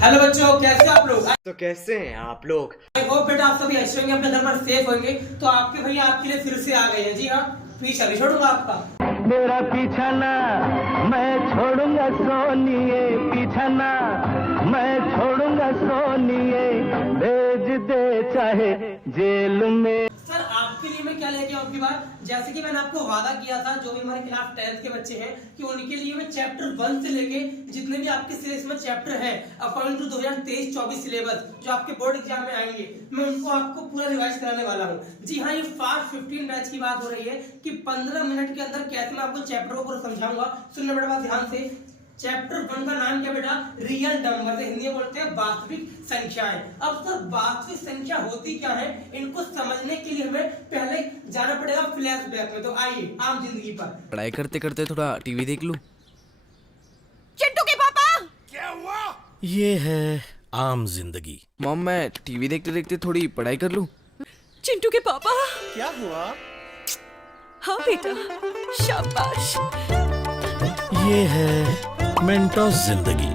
Hello बच्चों, कैसे हो आप लोग? तो कैसे हैं आप लोग? आई होप बेटा आप सभी अच्छे होंगे, अपने घर पर सेफ होंगे। तो आपके भैया आपके लिए फिर से आ गए हैं। जी हाँ, पीछा नहीं छोड़ूंगा आपका। मेरा पीछा ना मैं छोड़ूंगा सोनिए, पीछा ना मैं छोड़ूंगा सोनिए, भेज दे चाहे जेल में। सर आपके लिए मैं क्या लेके आऊँ की बार, जैसे कि मैंने आपको वादा किया था जो भी हमारे क्लास 10th के बच्चे हैं कि उनके लिए मैं चैप्टर 1 से लेके जितने भी आपके सिलेबस में चैप्टर हैं अकॉर्डिंग टू 2023-24 सिलेबस जो आपके बोर्ड एग्जाम में आएंगे, मैं उनको आपको पूरा रिवाइज कराने वाला हूँ। जी हाँ, ये फास्ट 15 बैच की बात हो रही है कि 15 मिनट के अंदर कैसे मैं आपको चैप्टरों को समझाऊंगा। सुनने बेटा बात ध्यान से। चैप्टर 1 का नाम क्या बेटा? रियल नंबर, हिंदी में बोलते हैं वास्तविक संख्याएं। अब सर वास्तविक संख्या होती क्या है, इनको समझने के लिए हमें पहले जाना पड़ेगा फ्लैशबैक में। तो आइए आम जिंदगी पर। पढ़ाई करते करते थोड़ा टीवी देख लूं। चिंटू के पापा। ये है आम जिंदगी। मॉम, मैं टीवी देखते देखते थोड़ी पढ़ाई कर लूं। चिंटू के पापा। क्या हुआ? हाँ बेटा, शाबाश। ये है मेंटोस जिंदगी।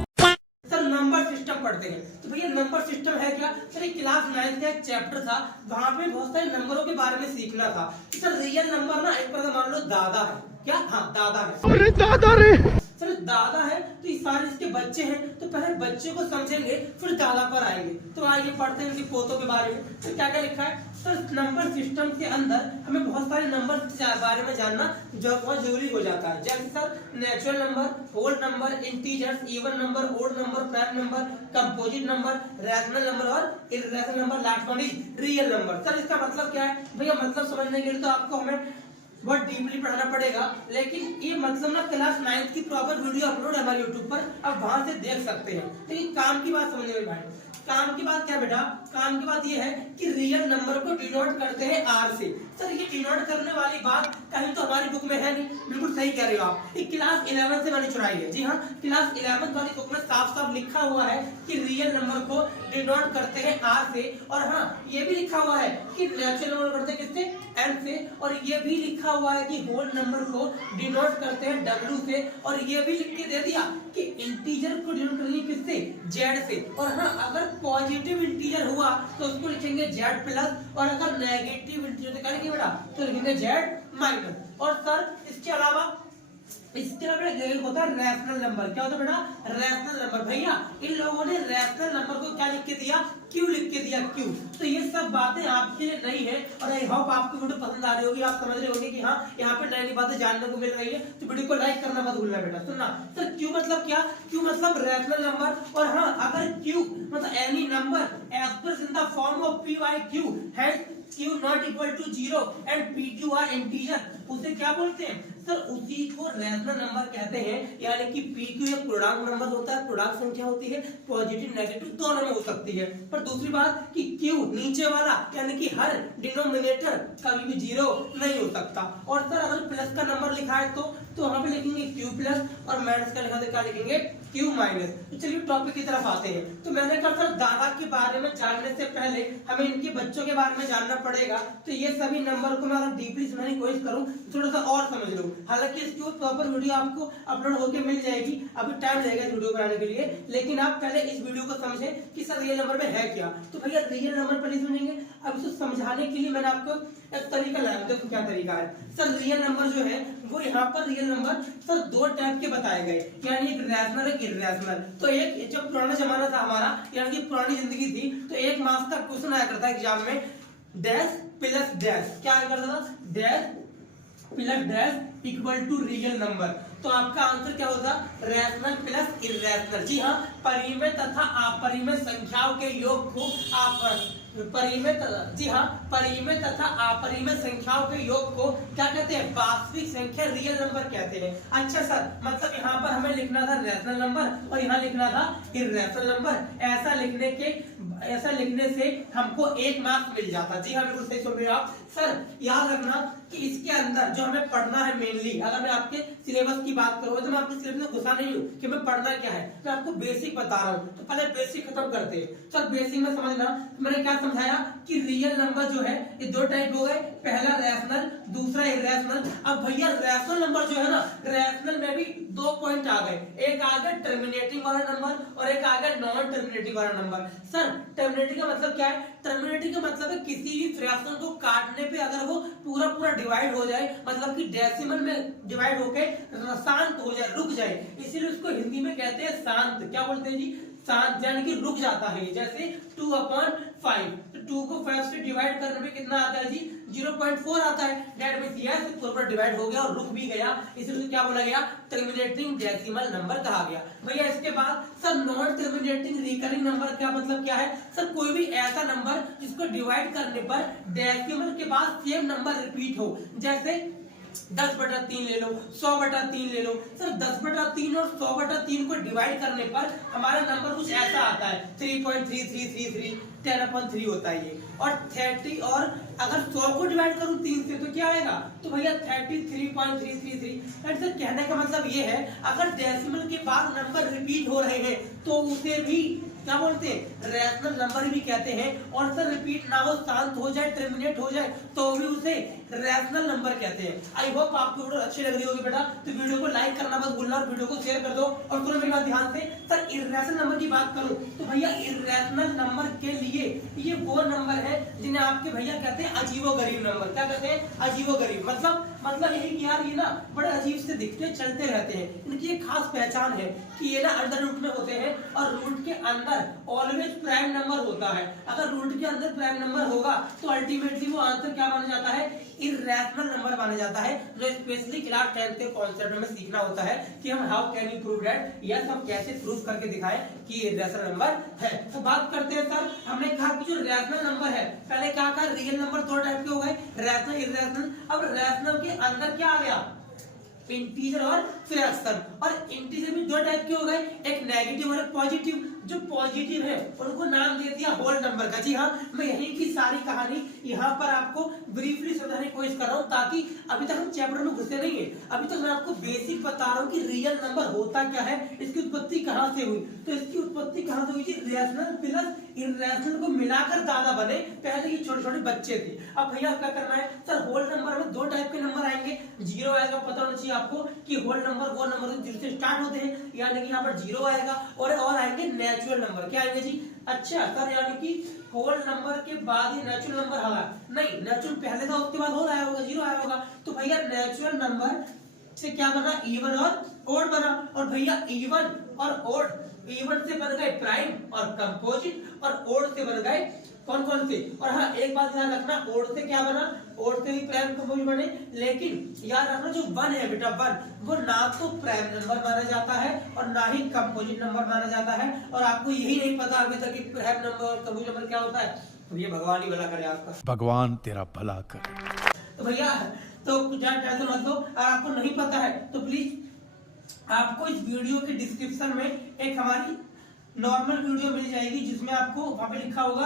सर नंबर सिस्टम पढ़ते हैं तो भैया नंबर सिस्टम है क्या? सर एक क्लास 9 का एक चैप्टर था, वहां पे बहुत सारे नंबरों के बारे में सीखना था। सर रियल नंबर ना एक प्रकार मान लो दादा है। क्या? हाँ दादा है। अरे दादा रे! सर दादा है तो ये सारे इसके बच्चे हैं, तो पहले बच्चे को समझेंगे फिर दादा पर आएंगे। तो आइए पढ़ते हैं इनके पोतों के बारे में। तो क्या क्या लिखा है? सर नंबर सिस्टम के अंदर हमें बहुत सारे नंबर के बारे में जानना जो बहुत जरूरी हो जाता है। जैसे sir natural number, whole number, integers, even number, odd number, prime number, composite number, rational number और irrational number. Last one is real number. Sir इसका मतलब क्या है भैया? मतलब समझने के लिए तो आपको हमें बहुत डीपली पढ़ाना पड़ेगा, लेकिन ये मतलब ना क्लास 9 की प्रॉपर वीडियो अपलोड है हमारे यूट्यूब पर, आप वहां से देख सकते हैं। लेकिन काम की बात समझने में भाई, काम की बात क्या बेटा? काम की बात ये है कि रियल नंबर को डिनोट करते हैं आर से। सर ये डिनोट करने वाली बात कहीं तो हमारी बुक में है नहीं। बिल्कुल सही कह रहे हो आप, ये क्लास 11 से मैंने चुराई है। जी हाँ, क्लास 11 वाली बुक में साफ साफ लिखा हुआ है कि रियल नंबर को डिनोट करते हैं आर से। और हाँ, ये भी लिखा हुआ है कि नेचुरल नंबर करते हैं किससे? एन से। और ये भी लिखा हुआ है कि होल नंबर को डिनोट करते हैं डब्ल्यू से। और ये भी लिख के दे दिया कि इंटीजर को डिनोट करेंगे किससे? जेड से। और हाँ, अगर पॉजिटिव इंटीजर हुआ तो उसको लिखेंगे जेड प्लस, और अगर नेगेटिव इंटीजर लिखेंगे बेटा तो लिखेंगे जेड माइनस। और सर इसके अलावा एक होता है रैशनल नंबर। क्या होता है बेटा? Rational number. भैया इन लोगों ने रैशनल नंबर को क्या लिख के दिया? क्यू लिख के दिया, क्यू। तो ये सब बातें आपके लिए नहीं है और आई होप आपको वीडियो पसंद आ रही होगी, आप समझ रहे होंगे कि हाँ यहाँ पे नई नई बातें जानने को मिल रही है। तो वीडियो को लाइक करना मत भूलना बेटा। सुनना सर, क्यू मतलब क्या? क्यू मतलब रैशनल नंबर। और हाँ, अगर क्यू मतलब any number express in the form of p by q है Q not equal to 0 and PQ are integer, उसे क्या बोलते हैं? सर उसी को रैशनल नंबर कहते हैं। यानी कि PQ एक पूर्णांक नंबर होता है, पूर्णांक संख्या होती है, पॉजिटिव नेगेटिव दोनों में हो सकती है। पर दूसरी बात कि Q नीचे वाला यानी कि हर डिनोमिनेटर कभी भी 0 नहीं हो सकता। और सर अगर प्लस का नंबर लिखा है तो वहां पे लिखेंगे Q प्लस, और माइनस का लिखा तो क्या लिखेंगे? Q minus. तो चलिए टॉपिक की तरफ आते हैं। तो मैंने कहा सर दादा के बारे में जानने से पहले हमें इनके बच्चों के बारे में जानना पड़ेगा। तो ये सभी नंबर को मैं अगर डीपली समझने की कोशिश करूं थोड़ा सा और समझ लूं। हालांकि इसकी प्रॉपर वीडियो आपको अपलोड होकर मिल जाएगी, अभी टाइम लगेगा इस वीडियो बनाने के लिए, लेकिन आप पहले इस वीडियो को समझें कि सर रियल नंबर में है क्या। तो भैया रियल नंबर पहले समझेंगे। अब इसको समझाने के लिए मैंने आपको एक तरीका लाया। देखो क्या तरीका है। सर रियल नंबर जो है वो यहाँ पर रियल नंबर सर दो टाइप के बताए गए, यानी एक रैशनल एक इर्रेशनल। तो एक जब पुराना जमाना था हमारा, यानी कि पुरानी जिंदगी थी, तो एक मार्क्स का क्वेश्चन आया करता है एग्जाम में, डैश प्लस डैश। क्या आया करता था? Dash plus dash equal to real number. तो आपका आंसर क्या होगा? Rational plus irrational. जी हाँ, परिमेय तथा अपरिमेय संख्याओं के योग को जी हाँ, परिमेय तथा अपरिमेय संख्याओं के योग को क्या कहते हैं? वास्तविक संख्या रियल नंबर कहते हैं। अच्छा सर, मतलब यहाँ पर हमें लिखना था रैशनल नंबर और यहाँ लिखना था इर्रेशनल नंबर। ऐसा लिखने से हमको 1 मार्क्स मिल जाता। जी हाँ, बिल्कुल सही सुन रहे हो आप। सर याद रखना कि इसके अंदर जो हमें पढ़ना है मेनली, अगर मैं आपके सिलेबस की बात करूँ तो मैं आपके सिलेबस में घुसा नहीं हूँ कि मैं पढ़ना क्या है, मैं आपको बेसिक बता रहा हूँ। तो पहले बेसिक खत्म करते हैं। सर बेसिक में समझना, मैंने क्या समझाया कि रियल नंबर जो है ये दो टाइप हो गए, पहला रैशनल, दूसरा इर्रेशनल। अब भैया रैशनल नंबर जो है ना, रैशनल में भी 2 पॉइंट आ गए। एक आ गया टर्मिनेटिंग वाला नंबर और एक आ गया नॉन टर्मिनेटिंग टर्मिनेटिंग वाला नंबर। सर टर्मिनेटिंग का मतलब क्या है? टर्मिनेटिंग का मतलब है किसी भी फ्रैक्शन को काटने पे अगर वो पूरा पूरा डिवाइड हो जाए, मतलब कि डेसिमल में डिवाइड होके शांत हो जाए, रुक जाए, इसीलिए उसको हिंदी में कहते हैं शांत। क्या बोलते हैं जी? शांत, यानी कि रुक जाता है। जैसे 2/5, तो 2 को 5 से डिवाइड करने में कितना आता है जी? 0.4 आता है। दैट मींस यस पूरा डिवाइड हो गया और रुक भी गया, इसलिए क्या बोला गया? टर्मिनेटिंग डेसिमल नंबर कहा गया। भैया इसके बाद sir non terminating recurring number का मतलब क्या है? सर कोई भी ऐसा नंबर जिसको डिवाइड करने पर डेसिमल के बाद सेम नंबर रिपीट हो। जैसे 10/3 ले लो, 100/3 ले लो। सर 10/3 और 100/3 को डिवाइड करने पर हमारा नंबर कुछ ऐसा आता है 3.3333, 10/3 होता है ये। और 30 और अगर 100 को डिवाइड करूं 3 से तो क्या आएगा? तो भैया 33.333। सर कहने का मतलब ये है अगर डेसिमल के बाद नंबर रिपीट हो रहे हैं तो उसे भी क्या बोलते हैं? रैशनल नंबर भी कहते हैं। और सर रिपीट ना हो, शांत हो जाए, टर्मिनेट हो जाए तो भी उसे रैशनल नंबर कहते हैं। आई होप आपको वीडियो अच्छी लग रही होगी बेटा, तो वीडियो को लाइक करना मत भूलना और वीडियो को शेयर कर दो। और सुनो मेरी बात ध्यान से। सर इर्रेशनल नंबर की बात करूं तो भैया इर्रेशनल नंबर के लिए ये वो नंबर है जिन्हें आपके भैया कहते हैं अजीबोगरीब नंबर। क्या कहते हैं? अजीबोगरीब। मतलब यही कि यार ये ना बड़े अजीब से दिखते चलते रहते हैं। इनकी एक खास पहचान है कि ये ना अंडर रूट में होते हैं और रूट के अंदर ऑलवेज प्राइम नंबर होता है। अगर रूट के अंदर प्राइम नंबर होगा तो अल्टीमेटली वो आंसर क्या माना जाता है? इर्रेशनल नंबर माना जाता है, जो स्पेशली क्लास 10 के कॉन्सेप्ट में सीखना होता है कि हम how can you prove that, yes हम कैसे प्रूव करके दिखाएं कि इर्रेशनल नंबर है। तो बात करते हैं सर, हमने कहा कि जो रैशनल नंबर है, पहले क्या कहा? रियल नंबर दो टाइप के हो गए, रैशनल, इर्रेशनल। अब रैशनल के अंदर क्या आ गया? इंटीजर और फ्रैक्शन। और इंटीजर भी दो टाइप के हो गए, एक नेगेटिव और एक पॉजिटिव। जो पॉजिटिव है उनको नाम दे दिया होल नंबर का। जी हाँ, मैं यही की सारी कहानी यहाँ पर आपको ब्रीफली समझाने की कोशिश कर रहा हूँ, ताकि अभी तक हम चैप्टर में घुसे नहीं है। अभी तक मैं आपको बेसिक बता रहा हूँ कि रियल नंबर होता क्या है, इसकी उत्पत्ति कहाँ से हुई। तो इसकी उत्पत्ति कहाँ से हुई थी? रैशनल प्लस इर्रेशनल को मिलाकर दादा बने। पहले ये छोटे छोटे बच्चे थे। अब भैया क्या करना है? सर होल नंबर में दो टाइप के नंबर आएंगे। जीरो आएगा, पता होना चाहिए आपको कि होल नंबर वो नंबर जीरो से स्टार्ट होते हैं, यानी कि यहाँ पर जीरो आएगा। और आएंगे नेचुरल नंबर। क्या आएंगे जी? अच्छा सर, यानी कि होल नंबर के बाद ही नेचुरल नंबर आएगा? नहीं, नेचुरल पहले था, उसके बाद होल आया होगा, जीरो आया होगा। तो भैया नेचुरल नंबर से क्या बना? इवन और ओड बना। और भैया इवन और ओड, इवन से बन गए प्राइम और कंपोजिट, और ओड से बन गए कौन कौन से? और हाँ एक बात ध्यान रखना, ओड से क्या बना? ओड से भी प्राइम कंपोजिट बने। लेकिन याद रखना जो वन है बेटा, वन वो ना तो प्राइम नंबर माना जाता है और ना ही कंपोजिट नंबर माना जाता है। और आपको यही नहीं पता अभी तक कि प्राइम नंबर और कंपोजिट नंबर क्या होता है। तो ये भगवान ही भला करे आपका, भगवान तेरा भला करे। तो भैया तो टेंशन मत लो। अगर आपको नहीं पता है तो प्लीज आपको इस वीडियो के डिस्क्रिप्शन में एक हमारी नॉर्मल वीडियो मिल जाएगी, जिसमें आपको वहां पे लिखा होगा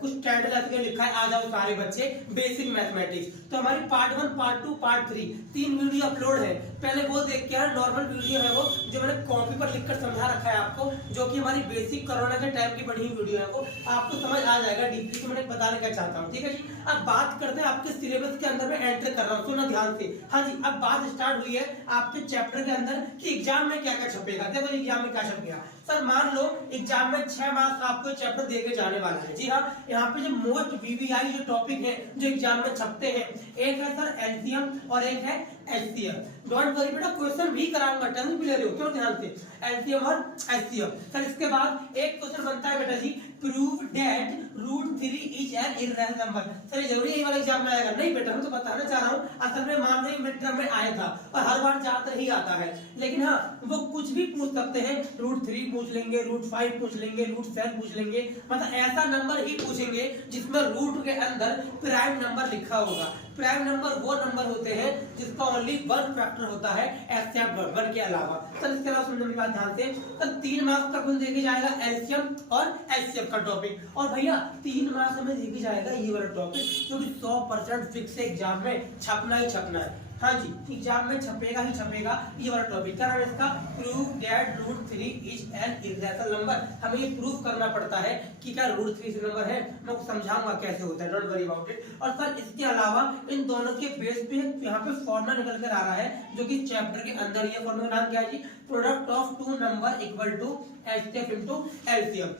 कुछ टाइटल करके लिखा है आ जाओ सारे बच्चे बेसिक मैथमेटिक्स। तो हमारी पार्ट 1, पार्ट 2, पार्ट 3 तीन वीडियो अपलोड है। पहले वो देख के नॉर्मल वीडियो है वो जो मैंने कॉपी पर लिखकर समझा रखा है आपको, जो कि हमारी बेसिक कोरोना के टाइम की बड़ी वीडियो है, वो आपको समझ आ जाएगा डीपली कि मैंने बताने क्या चाहता हूँ। ठीक है जी। अब बात करते हैं आपके सिलेबस के अंदर में एंटर कर रहा हूँ, सुना ध्यान से। हाँ जी, अब बात स्टार्ट हुई है आपके चैप्टर के अंदर कि एग्जाम में क्या क्या छपेगा। देखो एग्जाम में क्या छपेगा। सर मान लो एग्जाम में 6 मार्क्स आपको चैप्टर देके जाने वाला है। जी हाँ, यहाँ पे जो मोस्ट वीवीआई जो टॉपिक है जो एग्जाम में छपते हैं, एक है सर एलसीएम और एक है एचसीएफ। डोंट वरी बेटा, क्वेश्चन भी कराऊंगा, टेंशन भी ले रहे हो क्यों? ध्यान से, एलसीएम और एचसीएफ। सर इसके बाद एक क्वेश्चन बनता है बेटा जी, prove that √3 is an irrational number. Sir ये जरूरी है ये वाला एग्जाम में आएगा? नहीं बेटा, मैं तो बताना चाह रहा हूँ, असल में मान लो मिड टर्म में आया था और हर बार ज्यादातर ही आता है। लेकिन हाँ, वो कुछ भी पूछ सकते हैं, √3 पूछ लेंगे, √5 पूछ लेंगे, √7 पूछ लेंगे, मतलब ऐसा नंबर ही पूछेंगे जिसमें रूट के अंदर प्राइम नंबर लिखा होगा। प्राइम नंबर वो नंबर होते हैं जिसका ओनली वन फैक्टर होता है एक्सेप्ट वन के अलावा। सर इसके अलावा सुनने की बात ध्यान से, तो 3 मार्क्स का कुछ देखे जाएगा एलसीएम और एचसीएफ का टॉपिक। और भैया 3 मार्क्स में देखे जाएगा ये वाला टॉपिक जो कि 100% फिक्स है, एग्जाम में छपना ही छपना है। हाँ जी, एग्जाम में छपेगा ही छपेगा ये वाला टॉपिक। क्या नाम है इसका? Prove that √3 is an irrational number. हमें ये प्रूव करना पड़ता है कि क्या √3 नंबर है। मैं आपको समझाऊंगा कैसे होता है, डोंट वरी अबाउट इट। और सर इसके अलावा इन दोनों के बेस पे यहाँ पे फॉर्मूला निकल कर आ रहा है जो कि चैप्टर के अंदर, ये फॉर्मूला नाम क्या है जी? Product of 2 number equal to HCF into LCM.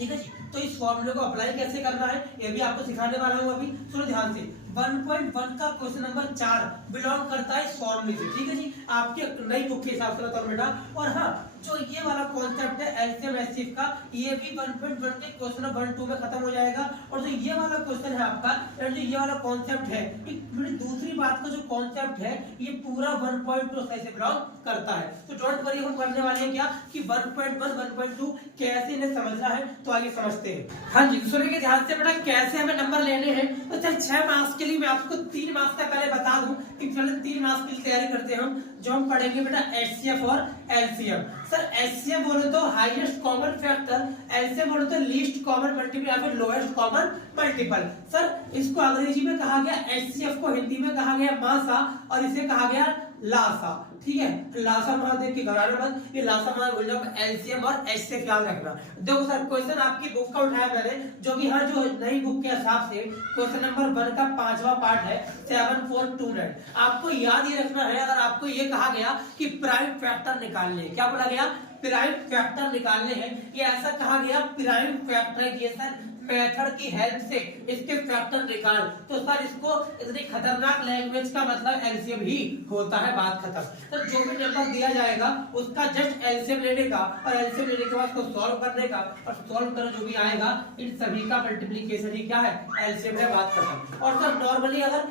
ठीक है जी। तो इस फॉर्मूले को अप्लाई कैसे करना है ये भी आपको सिखाने वाला हूँ अभी, सुनो ध्यान से। 1.1 का क्वेश्चन नंबर 4 बिलोंग करता है इस फॉर्मूले से, ठीक है जी, आपके नई बुक के हिसाब से बताओ बेटा। और हाँ, जो ये वाला कॉन्सेप्ट है एलसीएम एचसीएफ का, ये भी 1.1 के क्वेश्चन 1-2 में खत्म हो जाएगा। और जो ये वाला क्वेश्चन है आपका, जो ये वाला कॉन्सेप्ट है, एक दूसरी बात का जो कॉन्सेप्ट है ये पूरा 1.2 से बिलोंग करता है। तो डोंट वरी, हम करने वाले हैं क्या कि 1.1 1.2 कैसे इन्हें समझना है, तो आइए समझते हैं। हाँ जी, सुनिए ध्यान से बेटा, कैसे हमें नंबर लेने हैं। तो चल 6 मार्क्स के लिए मैं आपको 3 मार्क्स का पहले बता दूं कि चलो 3 मार्क्स की तैयारी करते हैं हम, जो हम पढ़ेंगे बेटा एचसीएफ और एलसीएम। सर एचसीएफ बोले तो हाईएस्ट कॉमन फैक्टर, एलसीएम बोले तो लीस्ट कॉमन मल्टीपल या फिर लोएस्ट कॉमन मल्टीपल। सर इसको अंग्रेजी में कहा गया एचसीएफ को हिंदी में कहा गया मासा और इसे कहा गया लासा, ठीक है। लासा मान देख के घबराना मत, ये लासा मान बोल जाओ, एलसीएम और एचसीएफ याद रखना। देखो सर क्वेश्चन आपकी बुक का उठाया मैंने, जो कि हाँ जो नई बुक के हिसाब से क्वेश्चन नंबर 1 का 5वां पार्ट है 7429। आपको याद ही रखना है, अगर आपको ये कहा गया कि प्राइम फैक्टर निकालने, क्या बोला गया, प्राइम फैक्टर निकालने हैं, ये ऐसा कहा गया प्राइम फैक्टराइजेशन मेथड की हेल्प से इसके फैक्टर निकाल, तो सर इसको इतनी खतरनाक लैंग्वेज का मतलब एलसीएम ही होता है, बात खत्म। तो जो भी नंबर दिया जाएगा उसका जस्ट एलसीएम लेने का और एलसीएम लेने के बाद उसको सॉल्व करने का, और सॉल्व कर जो भी आएगा इन सभी का मल्टीप्लिकेशन ही क्या है, एलसीएम है, बात खत्म। और सर नॉर्मली अगर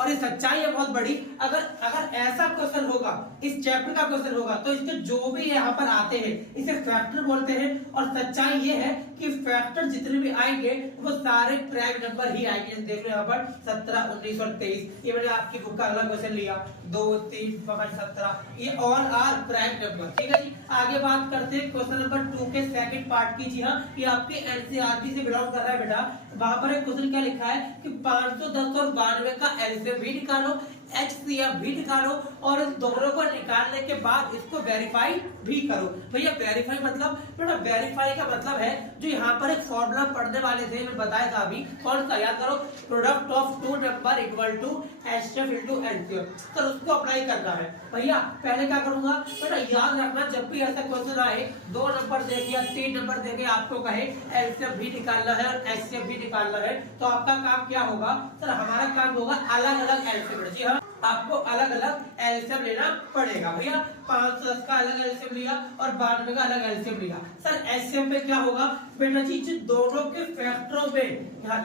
और ये सच्चाई है बहुत बड़ी, अगर ऐसा क्वेश्चन होगा, इस चैप्टर का क्वेश्चन होगा, तो इसके जो भी यहाँ पर आते हैं इसे फैक्टर बोलते हैं। और सच्चाई ये है कि फैक्टर जितने भी आएंगे वो सारे प्राइम नंबर ही आएंगे। देख लो यहाँ पर 17, 19 और 23, ये मैंने आपकी बुक का अगला क्वेश्चन लिया, 2, 3, 5, 17, ये ऑल आर प्राइम नंबर, ठीक है जी। आगे बात करते हैं क्वेश्चन नंबर 2 के सेकंड पार्ट की। जी हाँ, ये आपके एनसीईआरटी से बिलोंग कर रहा है बेटा। वहां पर एक क्वेश्चन क्या लिखा है कि 510 और 92 का एलसीएम भी निकालो, एचसीएफ भी निकालो, और इन दोनों को निकालने के बाद इसको वेरीफाई भी करो। भैया वेरीफाई मतलब, बेटा वेरीफाई का मतलब है जो यहाँ पर एक फॉर्मूला पढ़ने वाले थे, मैं बताया था अभी, कौन सा याद करो, product of 2 number equal to HCF into LCM, तो उसको अप्लाई करना है। भैया पहले क्या करूंगा, बेटा याद रखना, जब भी ऐसा क्वेश्चन आए 2 नंबर देके या 3 नंबर देके आपको कहे एलसीएम भी निकालना है और एचसीएफ भी निकालना है, तो आपका काम क्या होगा, सर हमारा काम होगा अलग अलग एलसीएम। जी हाँ, आपको अलग अलग एलसीएम लेना पड़ेगा। भैया 510 का अलग एलसीएम लिया और 92 का अलग एलसीएम लिया। सर एचसीएम पे क्या होगा बेटा जी, दोनों के फैक्टरों में,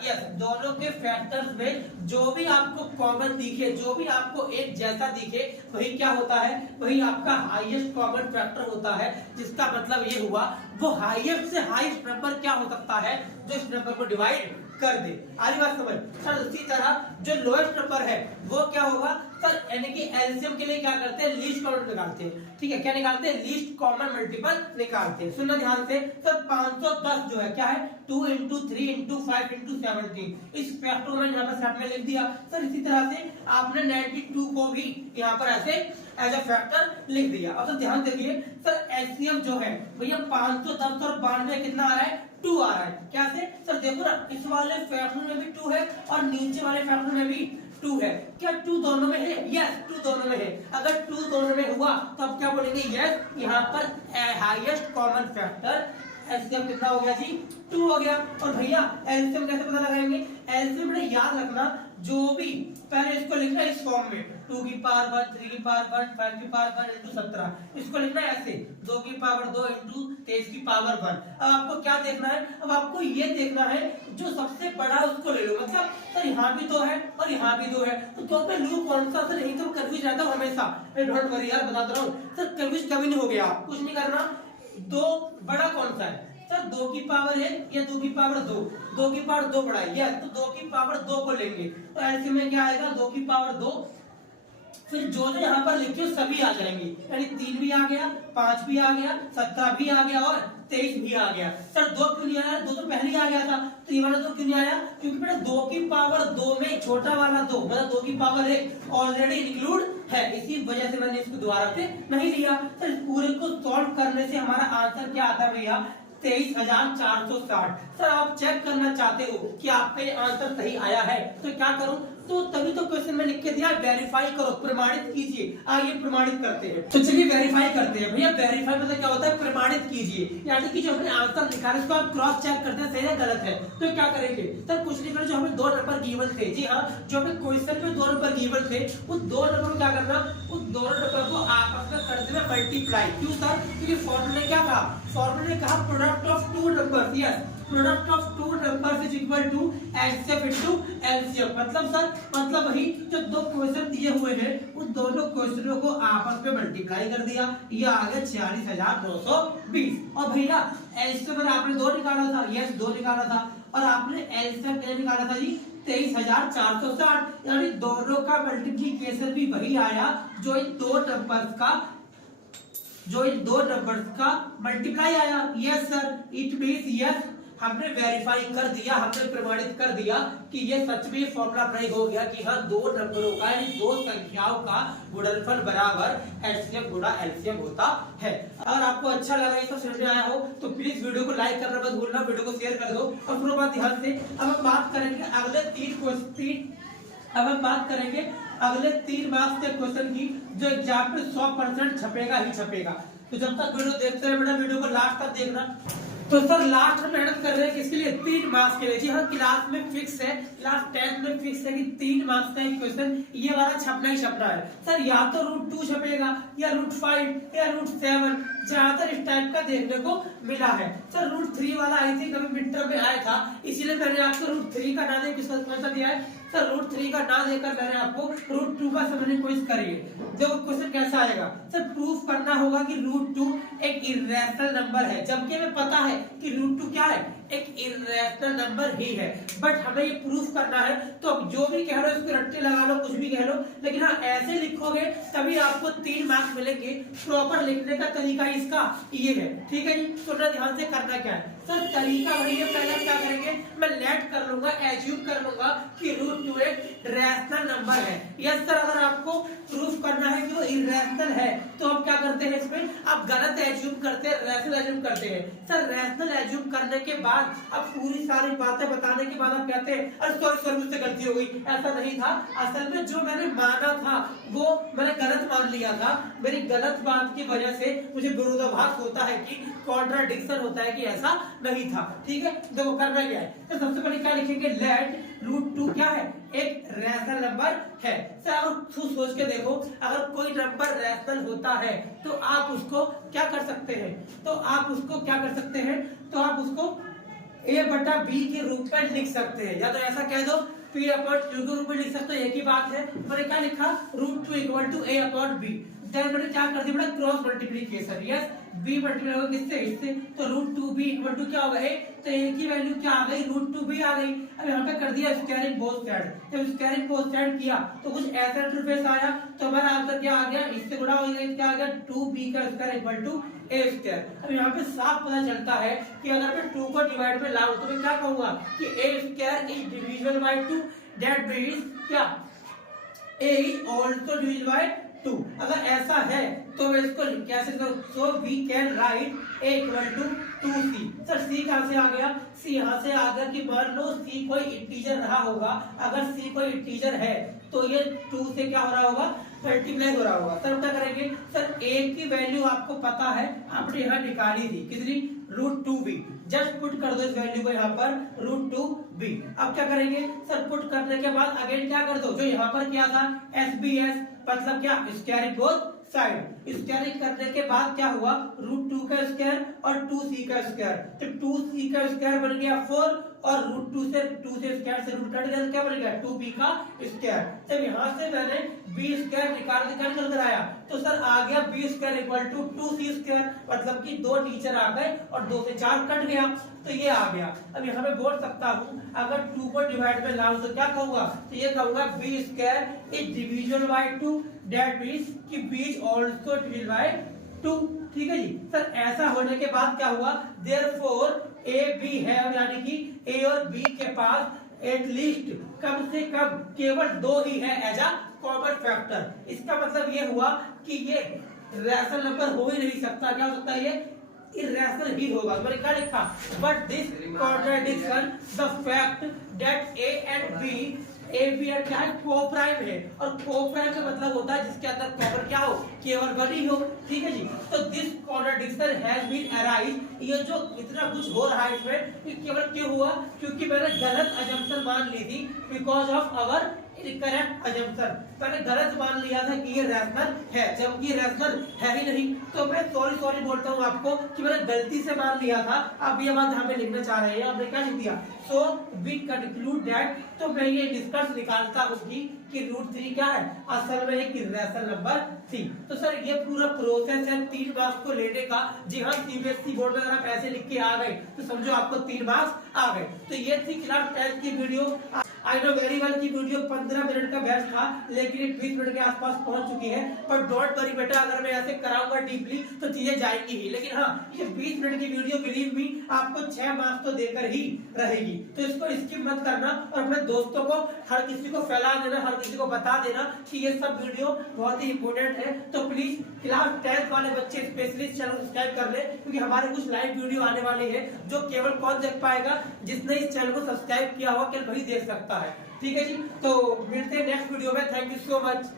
यस दोनों के फैक्टर्स में जो भी आपको कॉमन दिखे, जो भी आपको एक जैसा दिखे, वही क्या होता है, वही आपका हाईएस्ट कॉमन फैक्टर होता है। जिसका मतलब ये हुआ वो हाईएस्ट से हाईएस्ट नंबर क्या हो सकता है जो इस नंबर को डिवाइड कर दे। आगे बात समझ। सर इसी तरह जो लोएस्ट नंबर है वो क्या होगा, सर यानी कि एलसीएम के लिए क्या करते हैं, लीस्ट कॉमन निकालते हैं, ठीक है, क्या निकालते हैं, लीस्ट कॉमन मल्टीपल निकालते हैं। सुनना ध्यान से, सर 510 जो है क्या है, 2 इंटू 3 इंटू 5 इंटू 17, इस फैक्टर को मैंने यहाँ पर साथ में लिख दिया। सर इसी तरह से आपने 92 को भी यहाँ पर ऐसे एज अ फैक्टर लिख दिया। अब तो ध्यान देखिए, सर एचसीएफ जो है भैया 510 और 92 कितना आ रहा है, 2 आ रहा है। क्या से, सर देखो ना, इस वाले फैक्टर में भी 2 है और नीचे वाले फैक्टर में भी 2 है। क्या 2 दोनों में है, यस 2 दोनों में है। अगर 2 दोनों में हुआ तो अब क्या बोलेंगे, यस यहाँ पर हाईएस्ट कॉमन फैक्टर एलसीएम कितना हो गया जी, 2 हो गया। और भैया एलसीएम कैसे पता लगाएंगे, एलसीएम में याद रखना, जो भी पहले इसको लिखना इस फॉर्म में, 2 की पावर 1, 3 की पावर 1, 5 की पावर 1 इंटू 17, इसको लिखना है ऐसे, 2 की पावर 2 इंटू 23 की पावर 1। अब आपको क्या देखना है, अब आपको ये देखना है जो सबसे बड़ा उसको ले लो, मतलब सर यहाँ भी 2 है और यहाँ भी 2 है, तो क्यों पे लूँ कौन सा, सर नहीं तो कंफ्यूज रहता हूँ हमेशा। डोंट वरी यार, बताता रहा हूँ सर, कंफ्यूज कभी नहीं हो गया, कुछ नहीं करना। 2 बड़ा कौन सा है, सर 2 की पावर 1 या 2 की पावर 2, 2 की पावर 2 बड़ा है, तो 2 की पावर 2 को लेंगे, तो ऐसे में क्या आएगा, 2 की पावर 2, फिर जो जो यहाँ पर लिखे सभी आ जाएंगे, यानी 3 भी आ गया, 5 भी आ गया, 17 भी आ गया और 23 भी आ गया। सर 2 क्यों नहीं आया, 2 तो पहले ही आ गया था, तो ये वाला 2 क्यों नहीं आया, क्योंकि बेटा 2 की पावर 2 में छोटा वाला 2 मतलब 2 की पावर 1 ऑलरेडी इंक्लूड है, इसी वजह से मैंने इसको दोबारा से नहीं लिया। सर इस पूरे को सॉल्व करने से हमारा आंसर क्या आता है भैया, 23,460। सर आप चेक करना चाहते हो कि आपका ये आंसर सही आया है, तो क्या करूं, तो तभी तो क्वेश्चन में लिख के दिया वेरीफाई करो, प्रमाणित कीजिए। आइए प्रमाणित करते हैं। तो चलिए वेरीफाई करते हैं। भैया वेरीफाई मतलब क्या होता है? प्रमाणित कीजिए, यानी कि जो हमने आंसर निकाला उसको आप क्रॉस चेक करते हैं सही है गलत है। तो क्या करेंगे सर? कुछ नहीं करें, जो हमें 2 नंबर गिवन थे, जी हाँ, जो हमें क्वेश्चन में 2 नंबर गिवन थे, उस 2 नंबर को क्या करना, उस दोनों नंबर को आपस में कर देना मल्टीप्लाई। क्यों सर? क्योंकि फॉर्मूले ने क्या कहा? फॉर्मूले ने कहा product of 2 numbers, yes, product of 2 numbers is equal to HCF into LCM. मतलब सर, मतलब वही जो 2 क्वेश्चन दिए हुए हैं उन दोनों क्वेश्चनों को आपस में मल्टीप्लाई कर दिया, ये आ गया 46,920। और भैया एलसीएम आपने 2 निकाला था, यस 2 निकाला था, और आपने एलसीएम क्या निकाला था जी? 23,460। यानी दोनों का मल्टीप्लिकेशन भी वही आया जो इन 2 नंबर्स का मल्टीप्लाई आया। Yes sir, it means yes, हमने वेरीफाई कर दिया, हमने प्रमाणित कर दिया कि ये सच में फॉर्मूला अप्लाई हो गया कि हाँ 2 नंबरों का यानी 2 संख्याओं का गुणनफल बराबर एचसीएफ गुणा एलसीएम होता है। अगर आपको अच्छा लगा, ये सब समझ में आया हो तो प्लीज वीडियो को लाइक करना मत भूलना, वीडियो को शेयर कर दो। और सुनो बात ध्यान से, अब हम बात करेंगे अगले 3 मार्क्स के क्वेश्चन की, जो एग्जाम में 100% छपेगा ही छपेगा। तो जब तक वीडियो देखते रहे बेटा, वीडियो को लास्ट तक देखना। तो सर लास्ट में मेहनत कर रहे हैं किसके लिए? 3 मार्क्स के लिए। जी हाँ, क्लास में फिक्स है, क्लास 10 में फिक्स है कि 3 मार्क्स का एक क्वेश्चन ये वाला छपना ही छपना है। सर या तो √2 छपेगा, या √5, या √7, ज्यादातर इस टाइप का देखने को मिला है। सर √3 वाला आई थी कभी मिड टर्म में आया था, इसीलिए मैंने आपको √3 का ना दे किसका कौन सा दिया है सर? √3 का ना देकर मैंने आपको √2 का समझने की कोशिश करी है। देखो क्वेश्चन कैसा आएगा सर, प्रूफ करना होगा कि √2 एक इर्रेशनल नंबर है, जबकि हमें पता है कि √2 क्या है? एक इर्रेशनल नंबर ही है, बट हमें ये प्रूफ करना है। तो अब जो भी कह लो इसको रट्टे लगा लो, कुछ भी कह लो, लेकिन हाँ ऐसे लिखोगे तभी आपको 3 मार्क्स मिलेंगे। प्रॉपर लिखने का तरीका इसका ये है, ठीक है जी। सुनना ध्यान से, करना क्या है सर? तरीका वही है, पहले क्या करेंगे, मैं लेट कर लूंगा, एज्यूम कर लूंगा कि √2 एक रैशनल नंबर है। यस सर, अगर आपको प्रूफ करना है कि वो इर्रेशनल है तो आप क्या करते हैं, इसमें आप गलत एज्यूम करते हैं, रैशनल एज्यूम करते हैं। सर रैशनल एज्यूम करने के बाद अब पूरी सारी बातें बताने के बाद आप कहते हैं अरे सॉरी मुझसे गलती हो गई, ऐसा नहीं था। असल में जो मैंने माना था वो मैंने गलत मान लिया था, मेरी गलत बात की वजह से मुझे विरोधाभास होता है कि कॉन्ट्राडिक्शन होता है कि ऐसा नहीं था, ठीक है। देखो करना क्या है, तो सबसे पहले क्या लिखेंगे, लेट √2 क्या है? एक रैशनल नंबर है। सर अगर सोच के देखो, अगर कोई नंबर रैशनल होता है तो आप उसको क्या कर सकते हैं, तो आप उसको a/b के रूप में लिख सकते हैं, या तो ऐसा कह दो p/q के रूप में लिख सकते हो, एक ही बात है। मैंने क्या लिखा, √2 = a/b। देन मैंने क्या कर दिया बेटा, cross multiplication. Yes, b multiply होगा किससे? इससे, तो √2b = क्या होगा? तो a की वैल्यू क्या आ गई, √2b आ गई। अब यहाँ पे कर दिया स्क्वायरिंग बोथ साइड, जब स्क्वायरिंग बोथ साइड किया तो कुछ ऐसा इंटरफेस आया, तो हमारा आंसर क्या आ गया, इससे गुणा हो गया, क्या आ गया, 2b² = a²। अब यहाँ पे साफ पता चलता है कि अगर मैं 2 को डिवाइड में लाऊं तो मैं क्या कहूंगा कि a² is divisible by 2, that means क्या, a is also divisible by 2। अगर ऐसा है तो मैं इसको कैसे, so we can write a = 2c। Sir c कहां से आ गया, c यहां से आ गया कि मान लो c कोई इंटीजर रहा होगा, अगर c कोई इंटीजर है तो ये 2 से क्या हो रहा होगा, मल्टीप्लाई हो रहा होगा। सर क्या करेंगे, सर a की वैल्यू आपको पता है, आपने यहाँ निकाली थी कितनी, √2b। जस्ट पुट कर दो इस वैल्यू को यहाँ पर, √2b। अब क्या करेंगे सर, पुट करने के बाद अगेन क्या कर दो, जो यहाँ पर क्या था SBS, मतलब क्या, स्क्वायरिंग बोथ साइड। स्क्वायरिंग करने के बाद क्या हुआ, √2 का स्क्वायर और 2c का स्क्वायर, तो 2c का स्क्वायर बन गया 4 और √2 से स्क्वायर से रूट कट गया, क्या बन गया, 2b का स्क्वायर। जब यहाँ से मैंने b² निकाल कर आया तो सर आ गया b² = 2c², मतलब कि 2 टीचर आ गए और 2 से 4 कट गया, तो ये आ गया। अब यहाँ पे बोल सकता हूँ, अगर 2 को डिवाइड में लाऊं तो क्या कहूंगा, तो ये कहूंगा b² is divisible by 2, that means कि b is also divisible by 2, ठीक है जी। सर ऐसा होने के बाद क्या हुआ, देयरफॉर a b है, यानी कि a और b के पास एटलीस्ट कम से कम केवल 2 ही है एज अ कॉमन फैक्टर। इसका मतलब ये हुआ कि ये रैशनल नंबर हो ही नहीं सकता, क्या हो सकता है, ये इर्रेशनल ही होगा। मैंने क्या लिखा, but this contradiction the fact that a and b एवियर क्या है, कोप्राइम है, और कोप्राइम का मतलब होता है जिसके अंदर कॉपर क्या हो, केवल बनी हो। ठीक है जी। तो this contradiction has been arise, ये जो इतना कुछ हो रहा है इसमें, ये केवल क्यों हुआ, क्योंकि मैंने गलत अजम्पशन मान ली थी, because of our correct assumption. मैंने गलत मान लिया था कि ये रैशनल है, जबकि रैशनल है ही नहीं। तो मैं सॉरी बोलता हूँ आपको कि मैंने गलती से मान लिया था। अब ये बात यहाँ पे लिखना चाह रहे हैं, आपने क्या लिख दिया, सो वी कंक्लूड दैट, तो मैं ये निष्कर्ष निकालता हूँ कि रूट 3 क्या है, असल में एक इर्रेशनल नंबर थी। तो सर ये पूरा प्रोसेस है 3 मार्क्स को लेने का। जी हाँ, सीबीएसई बोर्ड में अगर आप ऐसे लिख के आ गए तो समझो आपको 3 मार्क्स आ गए। तो ये थी क्लास 10 की video. I know very well की वीडियो 15 मिनट का बैच था, लेकिन ये 20 मिनट के आसपास पहुंच चुकी है। पर डोंट वरी बेटा, अगर मैं ऐसे कराऊंगा डीपली तो चीजें जाएंगी ही। लेकिन हाँ, ये 20 मिनट की वीडियो बिलीव मी आपको 6 मार्क्स तो देकर ही रहेगी। तो इसको स्किप मत करना और अपने दोस्तों को, हर किसी को फैला देना, हर किसी को बता देना कि ये सब वीडियो बहुत ही इंपोर्टेंट है। तो प्लीज क्लास 10 वाले बच्चे स्पेशली चैनल सब्सक्राइब कर ले, क्योंकि हमारे कुछ लाइव वीडियो आने वाले हैं जो केवल कौन देख पाएगा, जिसने इस चैनल को सब्सक्राइब किया हुआ केवल वही देख सकता है। ठीक है जी। तो मिलते हैं नेक्स्ट वीडियो में। Thank you so much.